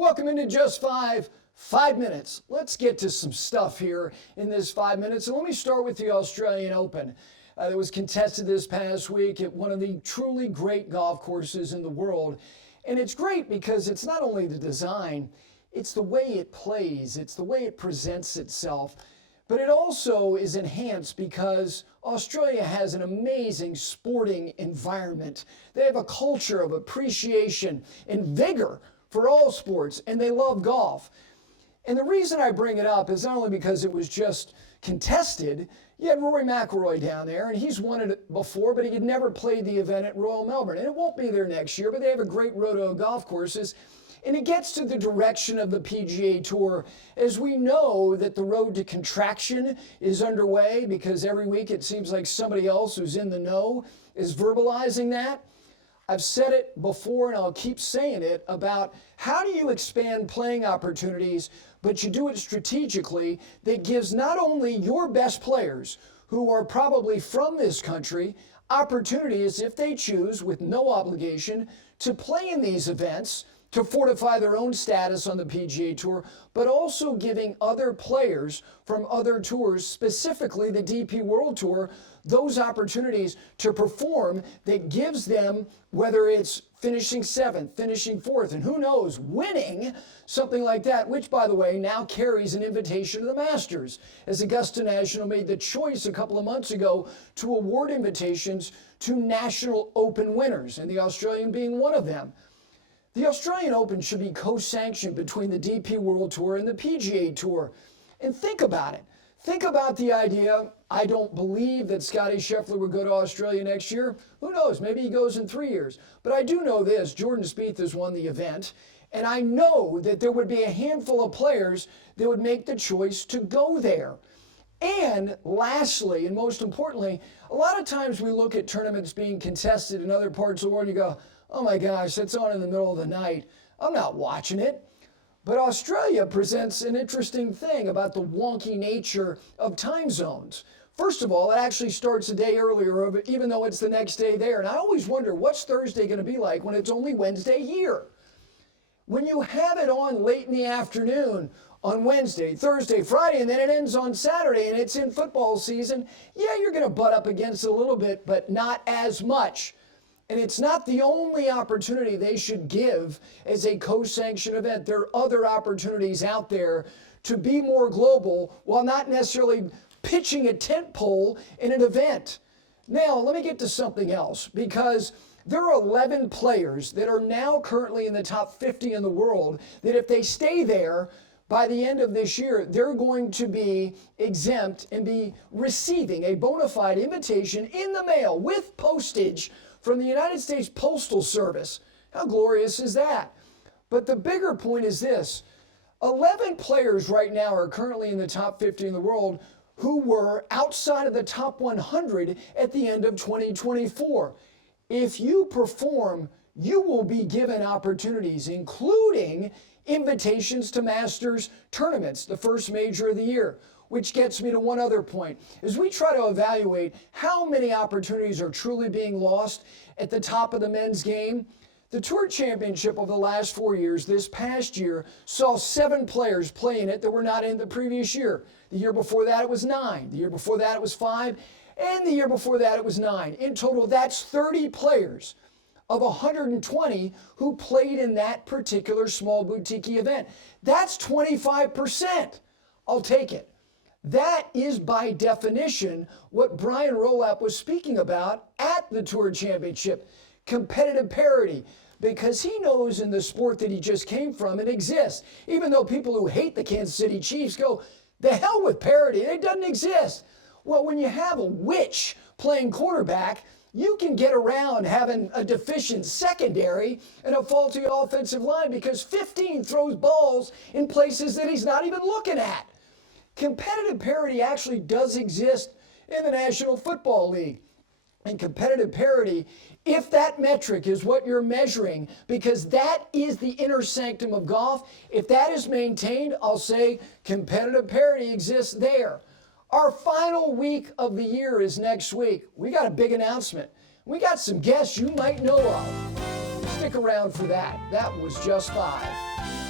Welcome into Just 5 minutes. Let's get to some stuff here in this 5 minutes. And let me start with the Australian Open. That was contested this past week at one of the truly great golf courses in the world. And it's great because it's not only the design, it's the way it plays, it's the way it presents itself. But it also is enhanced because Australia has an amazing sporting environment. They have a culture of appreciation and vigor for all sports, and they love golf. And the reason I bring it up is not only because it was just contested. You had Rory McIlroy down there, and he's won it before, but he had never played the event at Royal Melbourne. And it won't be there next year, but they have a great roto golf courses. And it gets to the direction of the PGA Tour, as we know that the road to contraction is underway, because every week it seems like somebody else who's in the know is verbalizing that. I've said it before, and I'll keep saying it, about how do you expand playing opportunities, but you do it strategically, that gives not only your best players, who are probably from this country, opportunities, if they choose, with no obligation, to play in these events, to fortify their own status on the PGA Tour, but also giving other players from other tours, specifically the DP World Tour, those opportunities to perform that gives them, whether it's finishing 7th, finishing 4th, and who knows, winning something like that, which, by the way, now carries an invitation to the Masters, as Augusta National made the choice a couple of months ago to award invitations to National Open winners, and the Australian being one of them. The Australian Open should be co-sanctioned between the DP World Tour and the PGA Tour. And think about it. Think about the idea. I don't believe that Scottie Scheffler would go to Australia next year. Who knows? Maybe he goes in 3 years. But I do know this. Jordan Spieth has won the event. And I know that there would be a handful of players that would make the choice to go there. And lastly, and most importantly, a lot of times we look at tournaments being contested in other parts of the world and you go, oh my gosh, that's on in the middle of the night. I'm not watching it. But Australia presents an interesting thing about the wonky nature of time zones. First of all, it actually starts a day earlier, even though it's the next day there. And I always wonder, what's Thursday going to be like when it's only Wednesday here? When you have it on late in the afternoon on Wednesday, Thursday, Friday, and then it ends on Saturday, and it's in football season, yeah, you're going to butt up against it a little bit, but not as much. And it's not the only opportunity they should give as a co-sanctioned event. There are other opportunities out there to be more global while not necessarily pitching a tent pole in an event. Now, let me get to something else, because there are 11 players that are now currently in the top 50 in the world that if they stay there by the end of this year, they're going to be exempt and be receiving a bona fide invitation in the mail with postage from the United States Postal Service. How glorious is that? But the bigger point is this. 11 players right now are currently in the top 50 in the world who were outside of the top 100 at the end of 2024. If you perform, you will be given opportunities, including invitations to Masters tournaments, the first major of the year. Which gets me to one other point. As we try to evaluate how many opportunities are truly being lost at the top of the men's game, the Tour Championship of the last 4 years, this past year, saw 7 players play in it that were not in the previous year. The year before that, it was 9. The year before that, it was 5. And the year before that, it was 9. In total, that's 30 players of 120 who played in that particular small boutique event. That's 25%. I'll take it. That is, by definition, what Brian Rolapp was speaking about at the Tour Championship, competitive parity, because he knows in the sport that he just came from, it exists. Even though people who hate the Kansas City Chiefs go, the hell with parity, it doesn't exist. Well, when you have a witch playing quarterback, you can get around having a deficient secondary and a faulty offensive line because 15 throws balls in places that he's not even looking at. Competitive parity actually does exist in the National Football League. And competitive parity, if that metric is what you're measuring, because that is the inner sanctum of golf, if that is maintained, I'll say competitive parity exists there. Our final week of the year is next week. We got a big announcement. We got some guests you might know of. Stick around for that. That was Just 5.